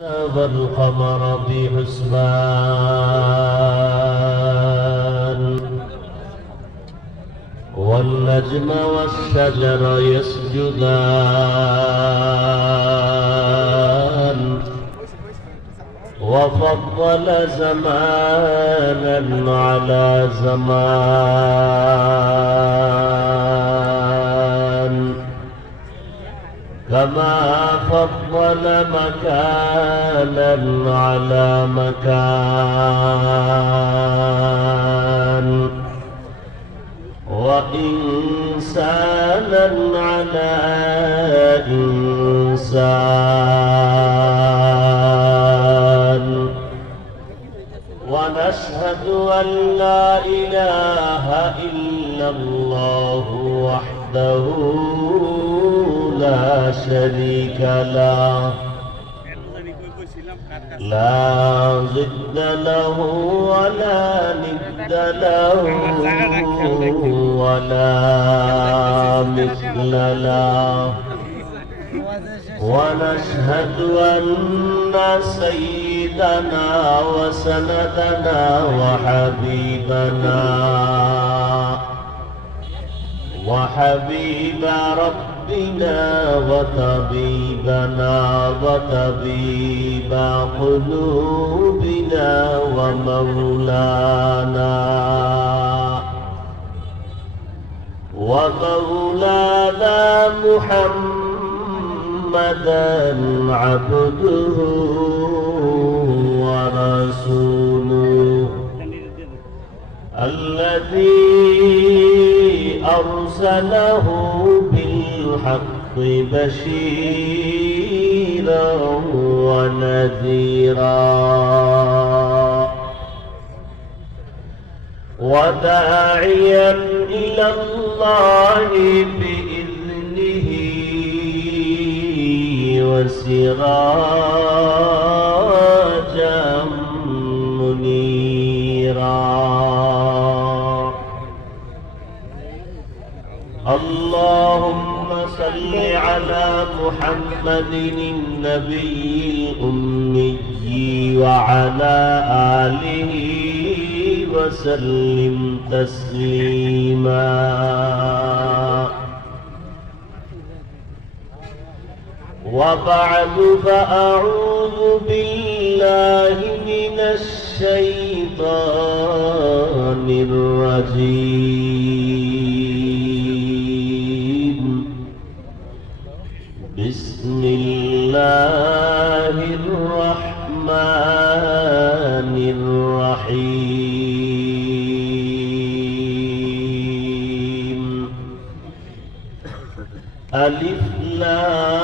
والقمر بحسبان والنجم والشجر يسجدان وفضل زمانا على زمان كما فضل مكانا على مكان وإنسانا على إنسان ونشهد أن لا إله إلا الله وحده لا شريك له لا ضد له ولا ند له ولا مثل له ونشهد أن سيدنا وسندنا وحبيب ربنا وطبيبنا وطبيب قلوبنا ومولانا محمدا عبده ورسوله الذي أرسله بالحق بشيرا ونذيرا وداعيا إلى الله بإذنه وسراجا منيرا اللهم صل على محمد النبي الأمي وعلى آله وسلم تسليما وبعد فأعوذ بالله من الشيطان الرجيم بسم الله الرحمن الرحيم ألف لام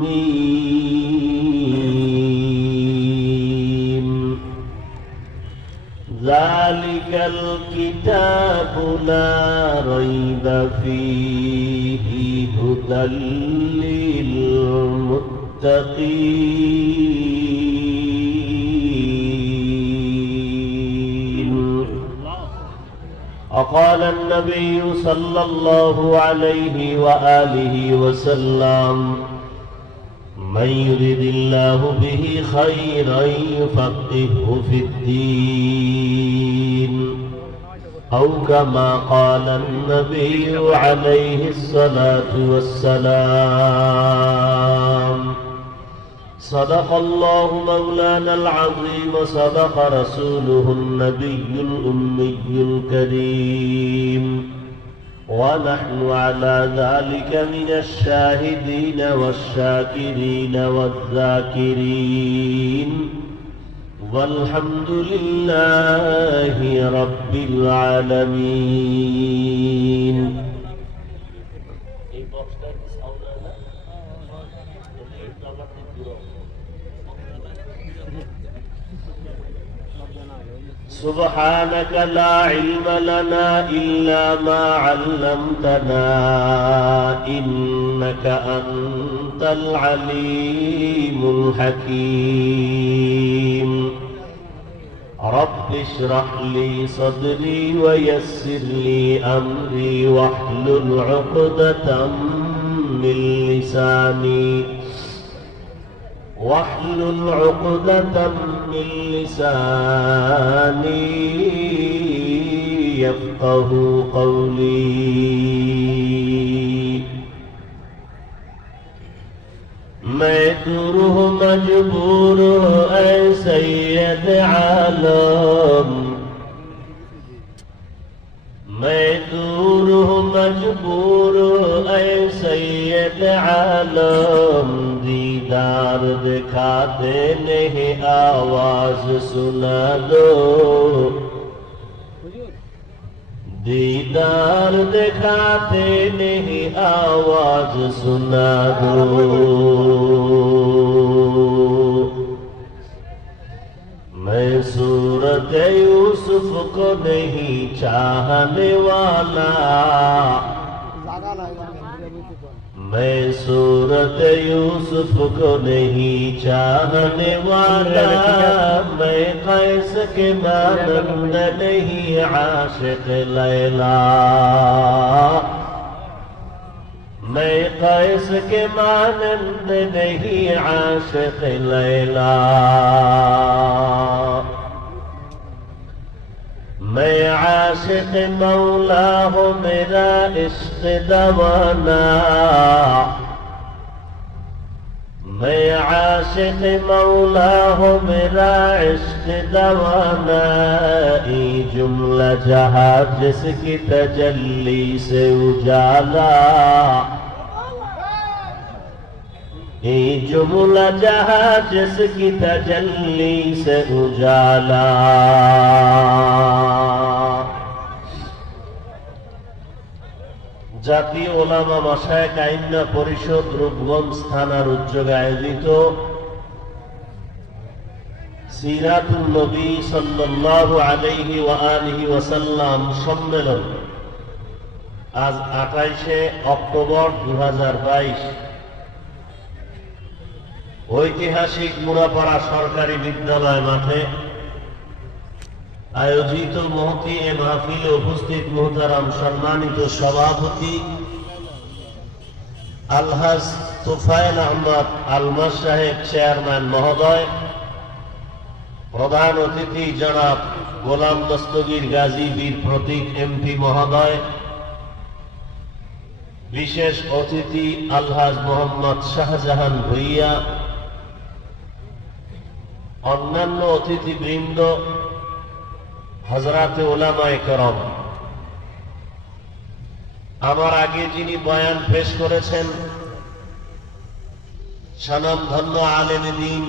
ميم ذلك الكتاب لا ريب فيه هدى للمتقين وقال النبي صلى الله عليه وآله وسلم من يرد الله به خيرا يفقهه في الدين أو كما قال النبي عليه الصلاة والسلام صدق الله مولانا العظيم وصدق رسوله النبي الأمي الكريم ونحن على ذلك من الشاهدين والشاكرين والذاكرين والحمد لله رب العالمين سبحانك لا علم لنا إلا ما علمتنا إنك أنت العليم الحكيم رب اشرح لي صدري ويسر لي أمري واحلل عقدة من لساني يفقه قولي मैं तो रूह मजबूर ऐ सैयद आलम मैं तो रूह मजबूर ऐ सैयद आलम दीदार दिखाते नहीं आवाज सुना दो दीदार दिखाते नहीं आवाज सुना दो मैं सूरत यूसुफ को नहीं चाहने वाला मैं सूरत यूसुफ को नहीं चाहने वाला मैं कैस के मानंद नहीं आशिक लैला मैं कैस के मानंद नहीं आशिक लैला मैं आशिक मौला हूँ मेरा इश्क दवाना मैं आशिक मौला हूँ मेरा इश्क दवाना ये जुमला जहाँ जिसकी तजल्ली से उजाला ये जुमला जहाँ जिसकी तजल्ली से उजाला জাতীয় ওলামা মাশায়েখ আইম্মা পরিষদ রূপগঞ্জ থানার উদ্যোগে আয়োজিত সিরাতুন নবী সাল্লাল্লাহু আলাইহি ওয়া আলিহি ওয়াসাল্লাম সম্মেলন আজ 28 অক্টোবর 2022 ঐতিহাসিক মুরাপাড়া সরকারি বিদ্যালয় মাঠে আয়োজিত মহতি এ মাহফিলে উপস্থিত মুহতারাম সম্মানিত সভাপতি আলহাজ তুফাইল আহমদ আলমাস সাহেব চেয়ারম্যান মহোদয়, প্রধান অতিথি জনাব গোলাম দস্তগীর গাজী বীর প্রতীক এমপি মহোদয়, বিশেষ অতিথি আলহাজ মোহাম্মদ শাহজাহান ভুইয়া, অন্যান্য অতিথিবৃন্দ, হযরতে উলামায়ে কেরাম, আমার আগে যিনি বয়ান পেশ করেছেন স্বনামধন্য আলেমে দ্বীন,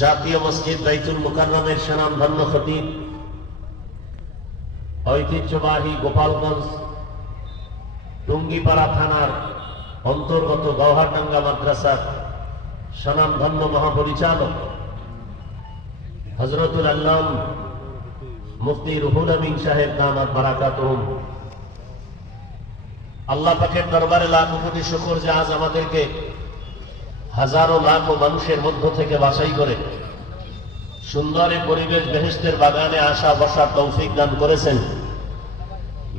জাতীয় মসজিদ বাইতুল মুকাররমের স্বনামধন্য খতিব, ঐতিহ্যবাহী গোপালগঞ্জ টুঙ্গিপাড়া থানার অন্তর্গত গওহারডাঙ্গা মাদ্রাসার স্বনামধন্য মহাপরিচালক হযরতুল আল্লাম মুফতি রুহুল আমিন সাহেব দামাত বারাকাতুহুম, আল্লাহ পাকের দরবারে লাখ কোটি শুকর যে আজ আমাদেরকে হাজারো লাখ মানুষের মধ্য থেকে বাছাই করে সুন্দর পরিবেশ বেহেশতের বাগানে আসা বসার তৌফিক দান করেছেন।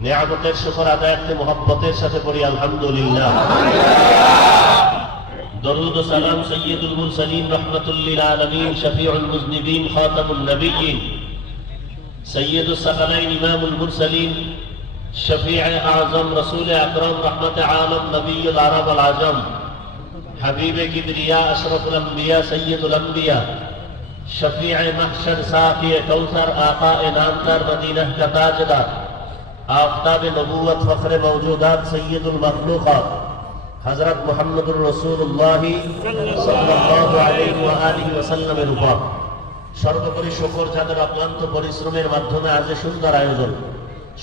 নিয়ামতের শুকর আদায়ার্থে মুহাব্বতের সাথে পড়ি আলহামদুলিল্লাহ। দরুদ ও সালাম সৈয়দুল মুরসালিন রাহমাতুল লিল আলামিন শফিউল মুজনিবিন খাতামুন নবিয়্যিন সৈয়দুস সাকালাইন ইমামুল মুরসালিন শফিউ আযম রাসূল আকরাম রাহমাতে আলম নবিয়ুল আরব ওয়াল আজম হাবিবে কিবরিয়া আশরাফুল আম্বিয়া সৈয়দুল আম্বিয়া শফিউ মাহশর সাফি কাউসার আকায়ে নামদার মদিনাহ কা তাজদার आफताब नबूवत फख्र मौजूदात सैयदुल मखलूकात हजरत मुहम्मदुर रसूलुल्लाह सल्लल्लाहु अलैहि व आलिहि ওয়াসাল্লামের উপর সর্বোপরি শুকর যাদের অক্লান্ত পরিশ্রমের মাধ্যমে আজ সুন্দর আয়োজন,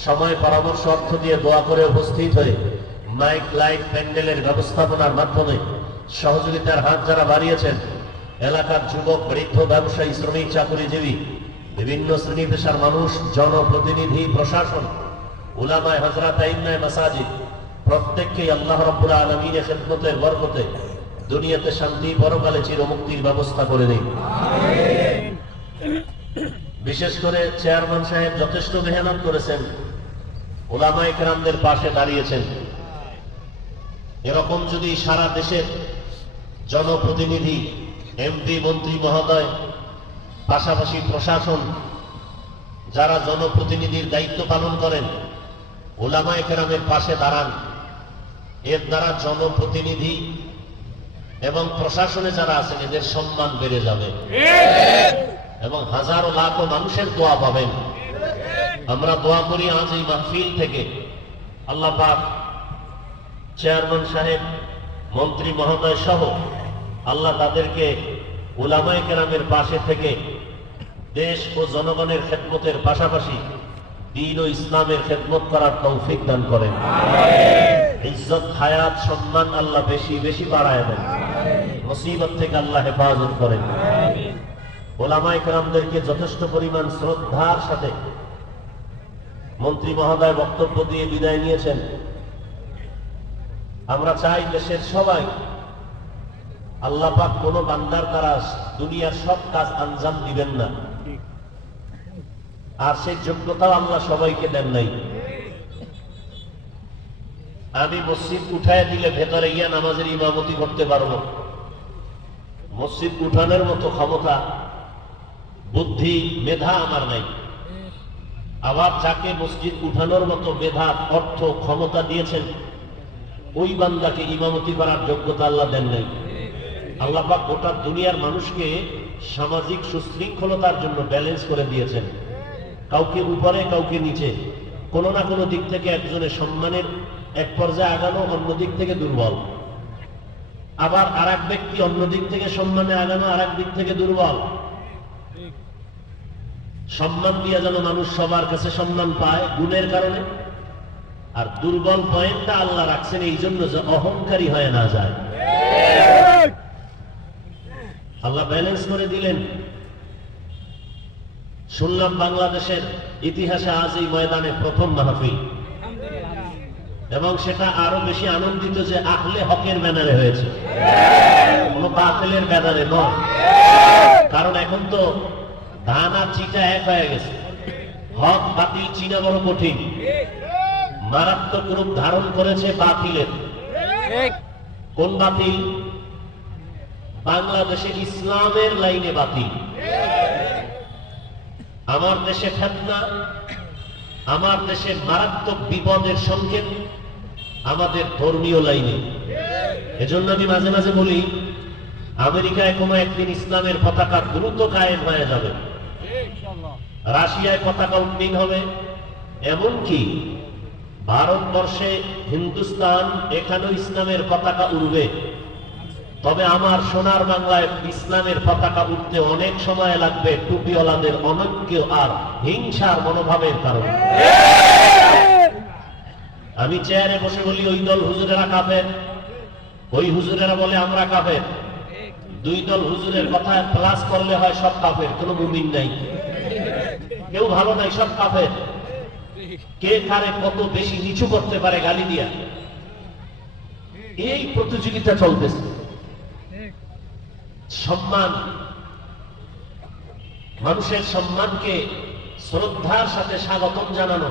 সময় পরামর্শ অর্থ দিয়ে দোয়া করে উপস্থিত হয়ে মাইক লাইট প্যান্ডেলের ব্যবস্থাপনার মাধ্যমে সহযোগিতার হাত যারা বাড়িয়েছেন, এলাকার যুবক, বৃদ্ধ, ব্যবসায়ী, শ্রমিক, চাকরিজীবী, বিভিন্ন শ্রেণী পেশার মানুষ, জনপ্রতিনিধি, প্রশাসন, উলামায়ে হযরত আইম্মায়ে মাসাজিদ, প্রত্যেককে আল্লাহ রাব্বুল আলামিনের খিদমতের বরকতে দুনিয়াতে শান্তি, পরকালে চিরমুক্তির ব্যবস্থা করে দিন। বিশেষ করে চেয়ারম্যান সাহেব যথেষ্ট মেহনত করেছেন, উলামায়ে কেরামদের পাশে দাঁড়িয়েছেন। এরকম যদি সারা দেশের জনপ্রতিনিধি, এমপি, মন্ত্রী মহোদয়, পাশাপাশি প্রশাসন, যারা জনপ্রতিনিধির দায়িত্ব পালন করেন, উলামায়ে কেরামের পাশে দাঁড়ান, এর দ্বারা জনপ্রতিনিধি এবং প্রশাসনে যারা আছেন এদের সম্মান বেড়ে যাবে এবং হাজারো লাখো মানুষের দোয়া পাবেন। আমরা দোয়া করি আজ এই মাহফিল থেকে আল্লাহ পাক চেয়ারম্যান সাহেব, মন্ত্রী মহোদয় সহ আল্লাহ তাদেরকে উলামায়ে কেরামের পাশে থেকে দেশ ও জনগণের খেদমতের পাশাপাশি দ্বীন ও ইসলামের খেদমত করার তৌফিক দান করেন। ইজ্জত, হায়াত, সম্মান আল্লাহ বেশি বেশি বাড়ায় দেন। মুসিবত থেকে আল্লাহ হেফাজত করেন। উলামায়ে কেরামদেরকে যথেষ্ট পরিমাণ শ্রদ্ধার সাথে মন্ত্রী মহোদয় বক্তব্য দিয়ে বিদায় নিয়েছেন। আমরা চাই দেশের সবাই, আল্লাহ পাক কোন বান্দার দ্বারা দুনিয়ার সব কাজ আঞ্জাম দিবেন না, আর সেই যোগ্যতাও আল্লাহ সবাইকে দেন নাই। আমি মসজিদ উঠায় দিলে ভেতরে গিয়া নামাজের ইমামতি করতে পারবো, মসজিদ উঠানোর মতো ক্ষমতা, বুদ্ধি, মেধা আমার নাই। আবার যাকে মসজিদ উঠানোর মতো মেধা, অর্থ, ক্ষমতা দিয়েছেন ওই বান্দাকে ইমামতি করার যোগ্যতা আল্লাহ দেন নাই। আল্লাহ পাক গোটা দুনিয়ার মানুষকে সামাজিক সুশৃঙ্খলতার জন্য ব্যালেন্স করে দিয়েছেন, কাউকে উপরে কাউকে নিচে, কোনো না কোনো দিক থেকে একজনের সম্মানের এক পর্যায়ে আগানো, অন্য দিক থেকে দুর্বল, আবার আর এক ব্যক্তি অন্য দিক থেকে সম্মানে আগানো, আর এক দিক থেকে দুর্বল। সম্মান দিয়ে যেন মানুষ সবার কাছে সম্মান পায় গুণের কারণে, আর দুর্বল পয়েন্টটা আল্লাহ রাখছেন এই জন্য যে অহংকারী হয়ে না যায়। আল্লাহ ব্যালেন্স করে দিলেন। শুনলাম বাংলাদেশের ইতিহাসে আজ এই ময়দানে প্রথম মাহফিল, এবং সেটা আরো বেশি আনন্দিত যে আহলে হকের ব্যানারে হয়েছে, কোন বাতিলের ব্যানারে নয়। কারণ এখন তো ধান আর চিটা এক হয়ে গেছে, হক বাতিল চিনা বড় কঠিন। মারাত্মক রূপ ধারণ করেছে বাতিলের। কোন বাতিল? বাংলাদেশে ইসলামের লাইনে বাতিল, আমার দেশে ফিতনা, আমার দেশে মারাত্মক বিপদের সংকেত আমাদের ধর্মীয় লাইনে। এজন্য আমি মাঝে মাঝে বলি, আমেরিকায় কোনো একদিন ইসলামের পতাকা দ্রুত কায়েম হয়ে যাবে, রাশিয়ায় পতাকা উড্ডীন হবে, এমনকি ভারতবর্ষে, হিন্দুস্তান, এখানেও ইসলামের পতাকা উড়বে। তবে আমার সোনার বাংলায় ইসলামের পতাকা উঠতে অনেক সময় লাগবে, টুপিওয়ালাদের অনৈক্য আর হিংসার মনোভাবের কারণে। আমি চেয়ারে বসে বলি ওই দল হুজুরেরা কাফের, ওই হুজুরেরা বলে আমরা কাফের। দুই দল হুজুরের কথা প্লাস করলে হয় সব কাফের, কোনো মুমিন নাই, কেউ ভালো নাই, সব কাফের। কে কারে কত বেশি নিচু করতে পারে গালি দিয়া, এই প্রতিযোগিতা চলতেছে। সম্মান, মানুষের সম্মানকে শ্রদ্ধার সাথে স্বাগতম জানানো,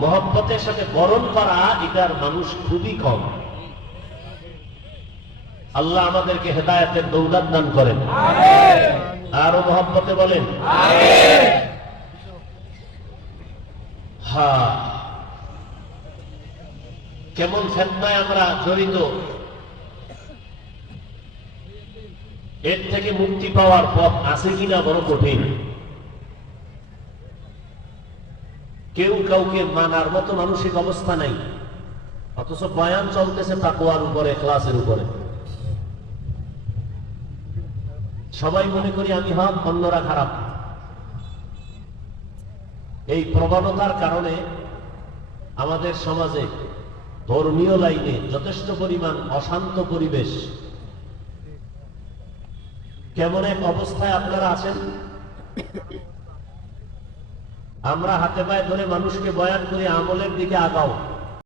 মহব্বতের সাথে বরণ করা, এটার মানুষ খুবই কম। আল্লাহ আমাদেরকে হেদায়েতের দৌলত দান করেন, আরো মহব্বতে বলেন হ্যাঁ। কেমন ফিতনায় আমরা জড়িত, এর থেকে মুক্তি পাওয়ার পথ আছে কিনা বড় কঠিন। কেউ কাউকে মানার মতো মানসিক অবস্থা নাই, অথচ বয়ান চলতেছে তাকওয়ার উপরে, ইখলাসের উপরে। সবাই মনে করি আমি হক, অন্যরা খারাপ। এই প্রবণতার কারণে আমাদের সমাজে ধর্মীয় লাইনে যথেষ্ট পরিমাণ অশান্ত পরিবেশ। কেমন এক অবস্থায় আপনারা আছেন? আমরা হাতে পায়ে ধরে মানুষকে বয়ান করে আমলের দিকে আগাও,